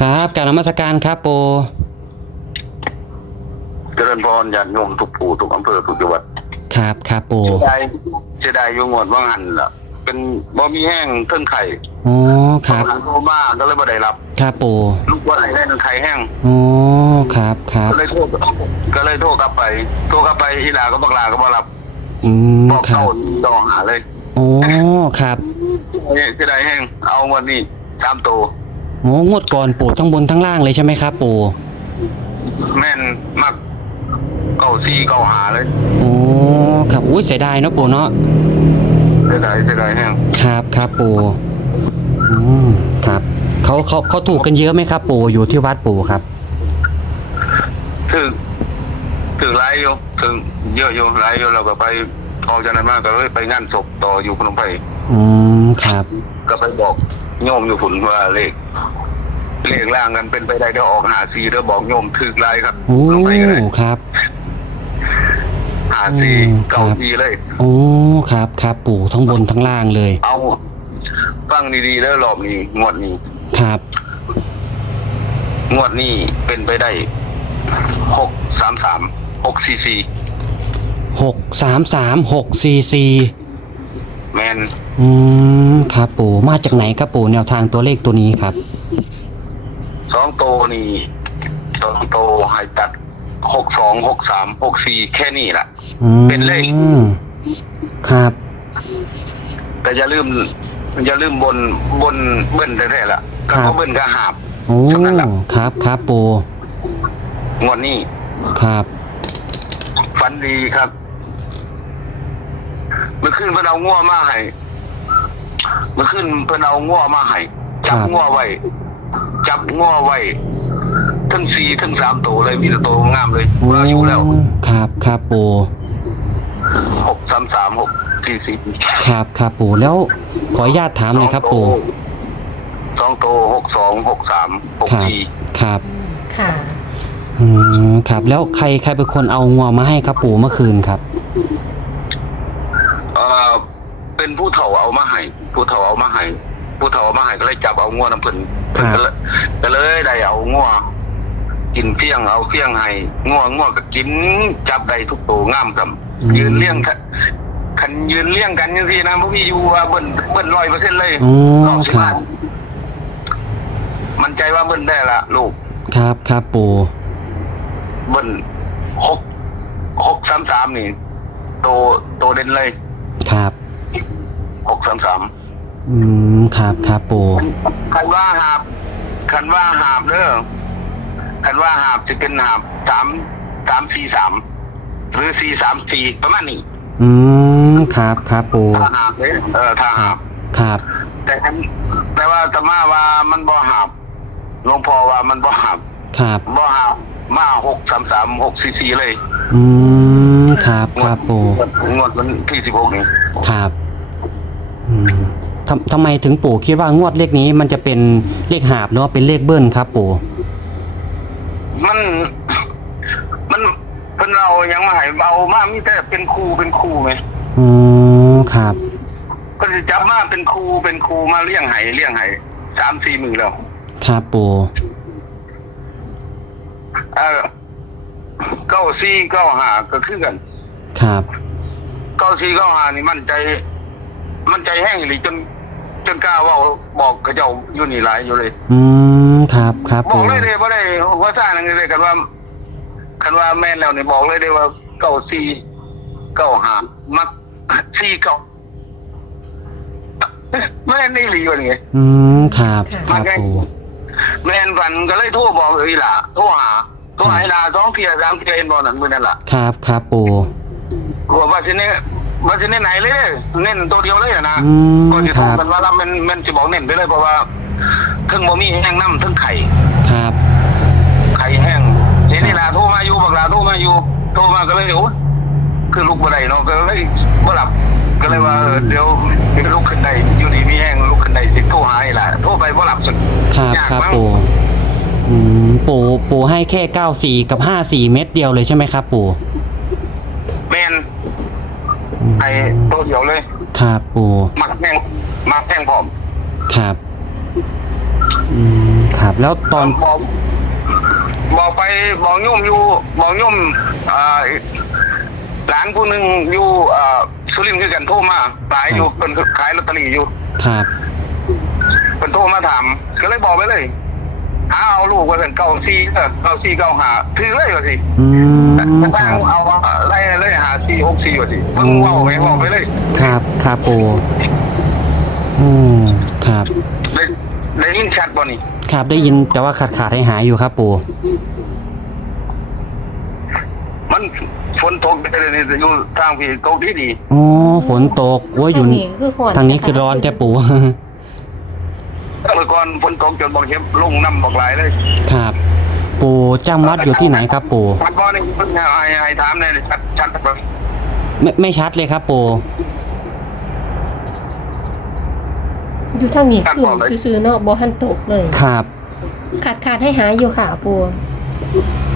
ครับการนมัสการครับปูเจริญพรญาติโยมทุกผู้ทุกอำเภอทุกจังหวัดครับครับปูเสียดายเสียดายอยู่งวดว่างหันล่ะ เป็นบ่มีแห้งเครื่องไข่อ๋อครับหลังโทรมาก็เลยบ่ได้รับ ครับปูลูกว่าไหนได้เครื่องไข่แห้งอ๋อครับครับก็เลยโทรก็เลยโทรกลับไป โทรกลับไปอีหลาก็บักลาก็บ่รับอืมบอกครัเข้าบดองหาเลยอ๋อครับเสียดายแห้งเอางวดนี้ตามตัวโอ้งวดก่อนปูทั้งบนทั้งล่างเลยใช่ไหมครับ ปูแม่นมักเก้าซีเก้าหาเลยอ๋อครับอุ้ยเสียดายเนาะปูเนาะเสียดายเสียดายแห้งครับครับปูอืมครับเขาเขาเขาถูกกันเยอะไหมครับ ปูอยู่ที่วัดปูครับถึงถึงไรอยู่ถึงเยอะอยู่ไรอยู่เราก็ไปออกจากนั้นมาก็เลยไปงานศพต่ออยู่พนมไพรอืมครับ ก็ไปบอก โยมอยู่ฝุ่นว่าเลขเลขล่างกันเป็นไปได้เดี๋ยวออกหาซีแล้วบอกโยมถึกไรครับโอ้ลงไปก็ได้ครับ หาซีอืม เก่าครับซีเลย โอ้ครับครับปูทั้งบนทั้งล่างเลยเอาฟังดีๆแล้วรอบนี้งวดนี้ ครับงวดนี้เป็นไปได้หกสามสามหกซีซีหกสามสามหกสี่สี่แมน อืมครับปู่มาจากไหนครับปู่แนวทางตัวเลขตัวนี้ครับ สองโตวนี่สองโตวให้ตัดหกสองหกสามหกสี่แค่นี้แหละ อืมเป็นเลข ครับ แต่อย่าลืม อย่าลืมบนบนเบิ้ลแท้ๆล่ะก็เพราะเบิ้ลก็หาบ โอ้เท่านั้นล่ะครับครับปู่งวดนี้ครับฝันดีครับ เมื่อคืนเพิ่นเอาง้อมาให้เมื่อคืนเพิ่นเอาง้อมาให้จับ ง้อไว้ จับง้อไว้ ทั้งสี่ทั้งสามตัวเลยมีแต่ตัวงามเลยว่าอยู่แล้วครับครับปู่หกสามสามหกสี่สี่ครับครับปู่แล้วขออนุญาตถามหน่อยครับปู่สองโตวหกสองหกสามหกครับสี่ครับค่ะ อืมครับ แล้วใครใครเป็นคนเอางัวมาให้ครับปู่เมื่อคืนครับ เอ่อ เป็นผู้เฒ่าเอามาให้ผู้เฒ่าเอามาให้ผู้เฒ่าเอามาให้ก็เลยจับเอาง้อน้ำเพิ่นครับ ก็เลยก็เลยได้เอาง้อกินเพียงเอาเพียงให้ง้อง้อก็กินจับได้ทุกตัวงามครับยืนเลี้ยงกันคันยืนเลี้ยงกันยังซี่นะพวกพี่อยู่ว่าเบิ้ลเบิ้ลร้อยเปอร์เซ็นต์เลยอ๋อรอบสิครับบานมันใจว่าเบิ้ลได้ละลูก ครับครับปู่เบิ้ลหกหกสามสามนี่ โตโตเด่นเลย ครับ หกสามสามอืมครับครับปู่คันว่าหาบคันว่าหาบเด้อคันว่าหาบจะเป็นหาบสามสามสี่สามหรือสี่สามสี่ประมาณนี้อืมครับครับปู่ถ้าหาบเลยเออถ้าหาบครับ แต่คันแต่ว่าตมาว่ามันบ่หาบหลวงพ่อว่ามันบ่หาบครับบ่หาบมาหกสามสามหกสี่สี่เลย อืมครับครับปู่งวดวันที่สิบหกนี้ครับอืม ทำทำไมถึงปู่คิดว่างวดเลขนี้ มันจะเป็นเลขหาบหรือว่าเป็นเลขเบิ้ลครับ ปู่ มัน มันเพิ่นเอาหยังมาให้เอามามีแต่เป็นครูเป็นครูไหมอ๋อครับเพิ่นสิจับมาเป็นครูเป็นครูมาเลี้ยงไห้เลี้ยงไห้สามสี่มือแล้วครับปู่เออเก้าสี่เก้าหาก็คือกัน ครับ เก้าสี่เก้าหานี่มั่นใจ มั่นใจแห้งอีหรือจน จนกล้าเว่าบอกเขาเจ้าอยู่นี่หลายอยู่เลย อืมครับครับบอกปู่เลยเลยว่าได้ว่าสร้างนั่นเลยกันว่าคันว่าแม่นแล้วนี่บอกเลยได้ว่าเก้าสี่เก้าหามักสี่เก้าแม่นนี่หลีวันนี้อืมครับครับปู่แม่นฝันก็เลยโทรบอกเอ้ยล่ะโทรหาโทรหาไอ้ล่ะสองเทียสามเทียเอ็นบอลนั่นมือนั่นล่ะครับครับปู่ว่าว่าสิเน้นว่าสิเน้นไหนเลยเน้นตัวเดียวเลยอะนะอืมก็จะคโทรรับกันว่าเราแม่นแม่นสิบอกเน้นไปเลยเพราะว่าเทั้งบ่มีแห้งน้ำเทั้งไข่ ครับ ไข่แห้งเห็นนี่ล่ะโทรมาอยู่บักล่ะโทรมาอยู่โทรมาก็เลยโอ้ยคือลุกบ่ได้เนาะก็เลยบ่หลับก็เลยว่าเออเดี๋ยวเดี๋ยวลุกขึ้นได้อยู่ดีมีแห้งลุกขึ้นได้สิโทรหาไอ้ล่ะโทรไปบ่หลับสุดครับยากครับมั้งปู่อืมปู่ปู่ให้แค่เก้าสี่กับห้าสี่เม็ดเดียวเลยใช่ไหมครับ ปู่ แม่นอืม ไอ้ตัวเดียวเลย ครับปู่มักแห้งมักแห้งพร้อมครับอืมคครับ แล้วตอนบอกบอกไปบอกโยมอยู่บอกโยมอ่าหลานผู้หนึ่งอยู่อ่าสุรินทร์คือกันโทรมาหลายอยู่เป็นขายลอตเตอรี่อยู่ครับเป็นโทรมาถามก็เลยบอกไปเลยหาเอาลูกว่าสันเก้าซีเออเก้าซีเก้าหาถือเลยว่าสิอืมแต่คถ้ารับเอาไล่เลยหาซีหกซีว่าสิมึงว่าไปบอกไปเลยครับครับปูอืมครับ ได้ได้ยินชัดบ่นี่ครับได้ยินแต่ว่าขาดขาดให้หายอยู่ครับปูมันฝนตกเลยนี่อยู่ทางพี่ตกที่ดีอ๋อฝนตกโอ้ยอยู่ทางนี้คือหอน ทางนี้คือร้อนแค่ปูเมื่อก่อนฝนตกจนบอกเห็บลงน้ำบอกหลายเลย ครับ ปูจำวัดอยู่ที่ไหนครับปูชัดบ่นี่เพิ่งให้ให้ถามเลยชัดชัดบ่ไม่ไม่ชัดเลยครับปูอยู่ทางนี้คือซื่อๆเนาะบ่หันตกเลย ครับ ขาดขาดให้หายอยู่ค่ะปู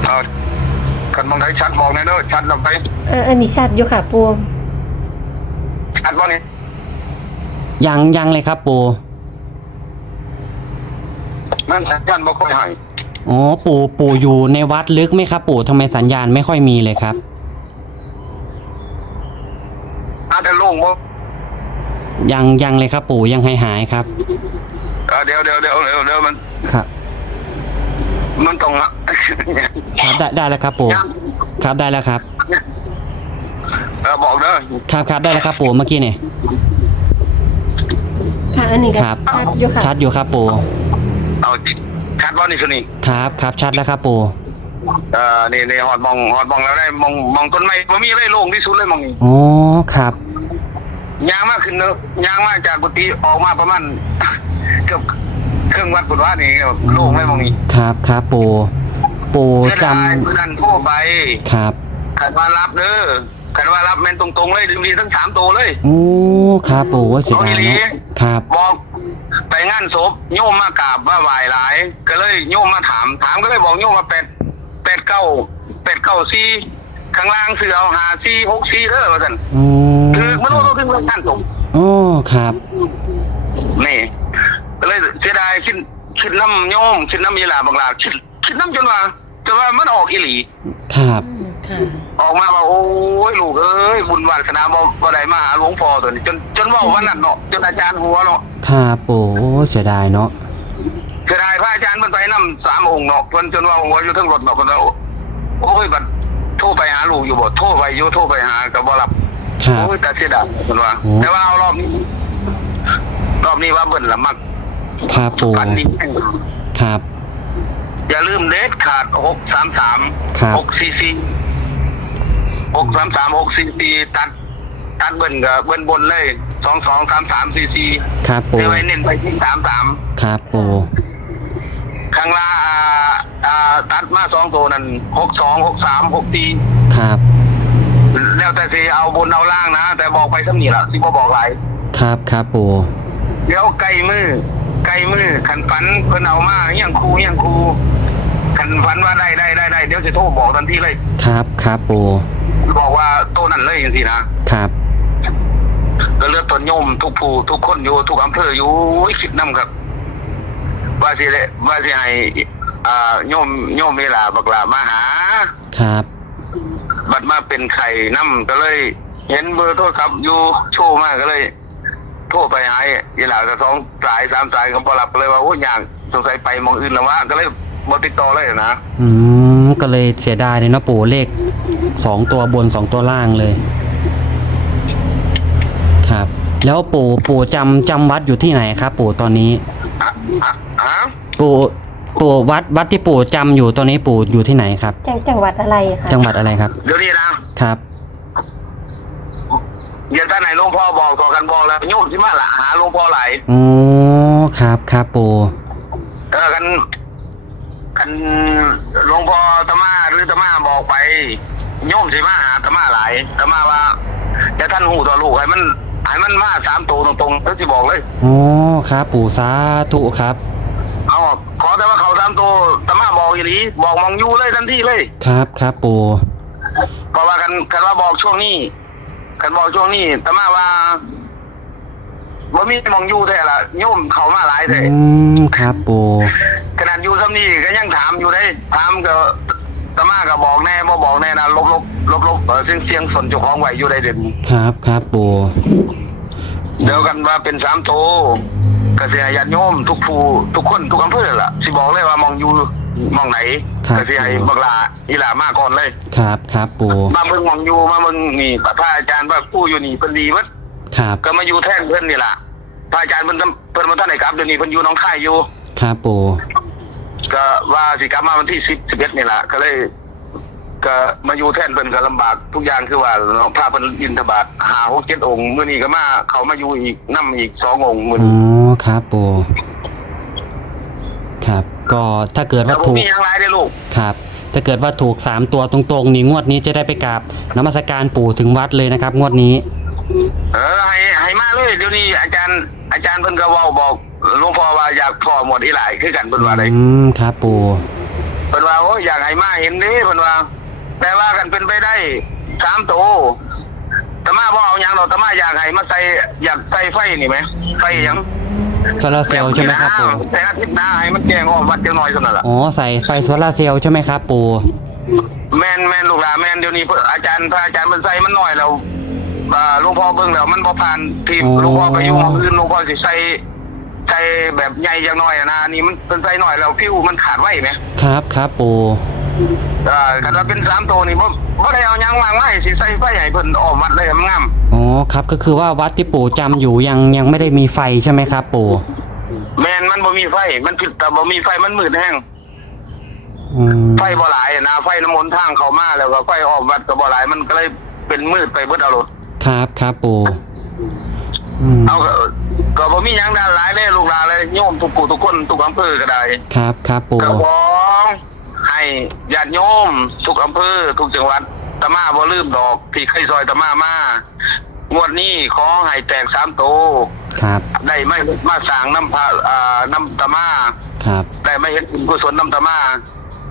เอาคันบางไหนชัดบอกแน่เด้อชัดลงไปเอ่ออันนี้ชัดอยู่ค่ะปูชัดบ่นี่ยังยังเลยครับปูมันสัญญาณบ่ค่อยให้ อ๋อปูปูอยู่ในวัดลึกไหมครับ ปูทำไมสัญญาณไม่ค่อยมีเลยครับอาจจะโล่งบ่ยังยังเลยครับ ปูยังให้หายครับเออเดี๋ยวเดี๋ยวเดี๋ยวเดี๋ยวเดี๋ยวมันครับ มันต้องครับได้ได้แล้วครับปูครับได้แล้วครับ เออบอกเด้อครับครับได้แล้วครับปูเมื่อกี้เนี่ย ค่ะ อันนี้ก็ครับ ชัดอยู่ค่ะ ชัดอยู่ครับปูเอา ชัดบ่นี่คือนี่ครับครับชัดแล้วครับปูเอ่อนี่นี่ฮอดมองฮอดมองแล้วได้มองมองต้นไม้บ่มีเลยโล่งที่สุดเลยมองนี่อ๋อครับยางมากขึ้นเนอะยางมากจากกุฏิออกมาประมาณเกือบเครื่องวัดปุถว่านี่โล่งเลยมองนี่ครับครับปูปูเสียจดายเมื่อนั้นโทั่วไปำครับขันว่ารับเด้อขันว่ารับแม่นตรงๆเลยดีทั้งสามตัวเลยโอ้ครับปูว่าเสียดายเอาอีหลีเนาะครับบอก ไปงานศพโยมมากราบว่าไหวหลาย ก็เลยโยมมาถาม ถามก็เลยบอกโยมมาแปดแปดเก้าแปดเก้าซีข้างล่างเสือเอาหาซีหกซีเด้อว่าสันโอ้คือคมันรับรู้ตัวถึงเรื่องท่านตรงโอ้ครับ นี่ก็เลยเสียดายคิดคิดน้ำโยมคิดน้ำยีหลาบางลาคิดคิดน้ำจนว่าจนว่ามันออกอีหลี ครับอืมค่ะ ออกมาว่าโอ้ยลูกเอ้ยบุญวาสนาบ่บ่ได้มาหาหลวงพ่อตัวนี้จนจนเว่าวันนั้นเนาะจนอาจารย์หัวเนาะครับปูโอ้เสียดายเนาะเสียดายพระอาจารย์มันไปนํสามองค์เนาะจนจนว่าหัวอยู่ทั้งรถเนาะก็แล้วโอ้ยบัดโทรไปหาลูกอยู่บ่โทรไปอยู่โทรไปหาก็บ่รับครับ โอ้ยแต่เสียดายคนว่าโอ้ แต่ว่าเอารอบนี้รอบนี้ว่าเบิ่นละมักครับปูปันนี้ครับ อย่าลืมเด็ดขาดหกสามสามครับหกซีซี หกสามสามหกซีซีตัดตัดเบิ้ลกับเบิ้ลบนเลยสองสองสามสามซีซีครับปูเดี๋ยวไว้เน้นไปที่สามสามครับปูข้างล่างอ่าอ่าตัดมาสองตัวนั้นหกสองหกสามหกตีครับแล้วแต่สิเอาบนเอาล่างนะ แต่บอกไปสักนี่ละสิบ่บอกหลายครับครับปูเดี๋ยวไกลมือไกลมือขันฝันเพิ่นเอามาเฮี้ยงครูเฮี้ยงครู ขันฝันว่าได้ได้ได้ได้เดี๋ยวจะโทรบอกทันทีเลย ครับครับปูบอกว่าโตัวนั้นเลยอย่างสินะครับก็เลือกตนโยมทุกผู้ทุกคนอยู่ทุกอำเภออยู่คิดน้ำครับ ว่าสิเลยว่าสิให้อ่าโยมโยมเวลาบักลามาหา ครับ บัดมาเป็นไข่น้ำก็เลย เห็นเบอร์โทรศัพท์อยู่โชว์มากก็เลย โทรไปหาเวลาก็สองสายสามสายก็บอรับก็เลยว่าโอ้ยอยากสงสัยไปหมองอื่นแล้วว่าก็เลย บติดต่อเลยนะอืมก็เลยเสียดายเลยเนาะปูเลขสองตัวบนสองตัวล่างเลย ครับ แล้วปู่ปู่จำจำวัดอยู่ที่ไหนครับ ปู่ตอนนี้อะอะฮะปู่ปู่วัดวัดที่ปู่จำอยู่ตอนนี้ปู่อยู่ที่ไหนครับ จังจังหวัดอะไรคะจังหวัดอะไรครับเดี๋ยวนี้นะครับเดี๋ยวท่านไหนหลวงพ่อบอกต่อกันบอกแล้วโยมที่มาละหาหลวงพ่อไหลายโอ้ครับครับปู่เออกัน กันหลวงพ่อตะมาหรือตะมาบอกไปโยมสิมาหาตะมาหลายตะมาว่าเดี๋ยวท่านหูต่อลูกให้มันให้มันมาสามตัวตรงๆแล้วสิบอกเลยโอ้ครับ ปู่สาธุครับ เอาขอแต่ว่าเขาสามตัวตะมาบอกอย่างนี้บอกมองอยู่เลยทันทีเลย ครับครับปู่เพราะว่ากันกันว่าบอกช่วงนี้กันบอกช่วงนี้ตะมาว่าว่ามีมองอยู่แท้ละโยมเขามาหลายแท้อืมครับปู่ขนาด อยู่ซ้ำนี่ก็ยังถามอยู่ได้ถามก็ตะมาก็บอกแน่บ่บอกแน่นะลบลบลบลบเออเสียงเสียงสนเจ้าของไว้อยู่ได้เด่นครับครับปู่เดี๋ยวกันว่าเป็นสามโตกเสียญาติโยมทุกผู้ทุกคนทุกอำเภอล่ะสิบอกเลยว่ามองอยู่มองไหนกเสียให้บักลาอีหลามาก่อนเลย ครับครับปู่มาเบิ่งมองอยู่มาเบิ่งนี่พระอาจารย์ว่าผู้อยู่นี่เพิ่นดีวัดครับก็มาอยู่แท่นเพิ่นนี่ล่ะพระอาจารย์เพิ่นทำเพิ่นมาท่านไหนครับเดี๋ยวนี้เพิ่นอยู่หน้องค่ายอยู่ ครับปู่ ก็ว่าสิกลับมาวันที่สิบสิบเอ็ดนี่แหละก็เลยก็มาอยู่แท่นเพิ่นก็ลำบากทุกอย่างคือว่าเราพาเพิ่นอินทบาทหาหกเจ็ดองค์มื้อนี้ก็มาเขามาอยู่อีกนํอีกสององค์มื้ออ๋อนี้ครับปู่ครับ ก็ถ้าเกิดแต่ว่าผมถูกมีหยังหลายเด้อลูกครับ ถ้าเกิดว่าถูกสามตัวตรงๆนี่งวดนี้จะได้ไปกราบนมัสการปู่ถึงวัดเลยนะครับ งวดนี้ เออให้ให้มาเลยเดี๋ยวนี้อาจารย์อาจารย์เพิ่นก็เว้าบอก หลวงพ่อว่าอยากพ่อหมดอีหลายคือกันเพิ่นว่าได้อืมครับปู่เพิ่นว่าโอ้ยอยากให้มาเห็นเด้เพิ่นว่า แต่ว่ากันเป็นไปได้สามโตตะมาบ่เอาหยังดอกตะมาอยากให้มาใส่อยากใส่ไฟนี่ไหมไฟหยังโซลาร์เซลล์ใช่ไหมครับปู่แต่อาทิตย์หน้าให้มันแจ้งออกวัดเจ้าน้อยสนั่นล่ะอ๋อใส่ไฟโซลาร์เซลล์ใช่ไหมครับปู่แม่นแม่นลูกหลานแม่นเดี๋ยวนี้เพิ่นอาจารย์พระอาจารย์มันใส่มันน้อยแล้วอ่าหลวงพ่อเบิ่งแล้วมันบ่ผ่านที่หลวงพ่อไปอยู่หม้องอื่นหลวงพ่อสิใส่ ใส่แบบใหญ่จังน้อยอะนะอันนี่มันเป็นใส่น้อยแล้วฟิวมันขาดไว้ไหมครับครับปู่อ่าคันว่าเป็นสามตัวนี่บ่บ่ได้เอาหยังวางไว้สิใส่ไฟให้เพิ่นออกวัดเลยมันงามอ๋อครับก็คือว่าวัดที่ปู่จำอยู่ยังยังไม่ได้มีไฟใช่ไหมครับปู่แม่นมันบ่มีไฟมันผิดแต่บ่มีไฟมันมืดแห้งอืมไฟบ่หลายอะนะไฟน้ำมนต์ทางเข้ามาแล้วก็ไฟออกวัดก็บ่หลายมันก็เลยเป็นมืดไปเบิดเอารถ ครับครับปู่อืมเอาก็ ก็บ่มีหยังด้านหลายเด้ลูกหลานเลยโยมทุกผู้ทุกคนทุกอำเภอก็ได้ครับครับปู่กระบอกให้ญาติโยม ทุกอำเภอ ทุกจังหวัดตะมาบ่ลืมดอกที่เคยซอยตะมามางวดนี้ขอให้แตกสามโตครับได้ไม่มาสร้างน้ำพระอ่าน้ำตะมาครับได้ไม่เห็นบุญกุศลน้ำตะมา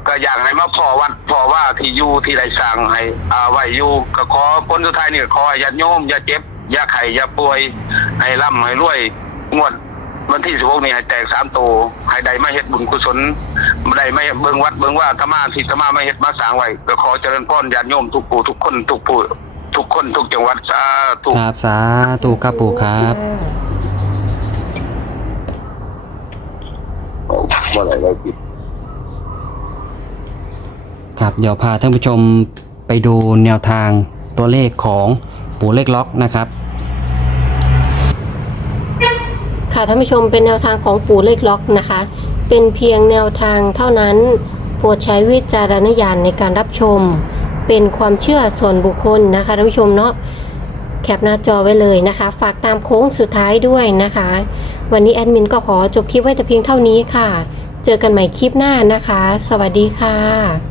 ก็อยากให้มาพ่อวัดพ่อว่าที่อยู่ที่ได้สร้างให้อ่าไว้อยู่ก็ขอผลสุดท้ายนี่ก็ขอให้ญาติโยมอย่าเจ็บ อย่าไข้อย่าป่วย ให้ร่ำให้รวย งวดวันที่สิบหกนี่ให้แตกสามโตวให้ได้มาเฮ็ดบุญกุศลได้มาเบิ่งวัดเบิ่งว่าธรรมาที่ธรรมามาเฮ็ดมาสร้างไว้ก็ขอเจริญพรญาติโยมทุกผู้ทุกคนทุกผู้ทุกคนทุกจังหวัดสาธุครับสาธุครับปู่ครับเมื่อไหร่เราปิดครับเดี๋ยวพาท่านผู้ชมไปดูแนวทางตัวเลขของ ปูเลขล็อกนะครับ ค่ะท่านผู้ชมเป็นแนวทางของปู่เลขล็อกนะคะ เป็นเพียงแนวทางเท่านั้น โปรดใช้วิจารณญาณในการรับชม เป็นความเชื่อส่วนบุคคลนะคะท่านผู้ชมเนาะแคปหน้าจอไว้เลยนะคะ ฝากตามโค้งสุดท้ายด้วยนะคะ วันนี้แอดมินก็ขอจบคลิปไว้แต่เพียงเท่านี้ค่ะ เจอกันใหม่คลิปหน้านะคะ สวัสดีค่ะ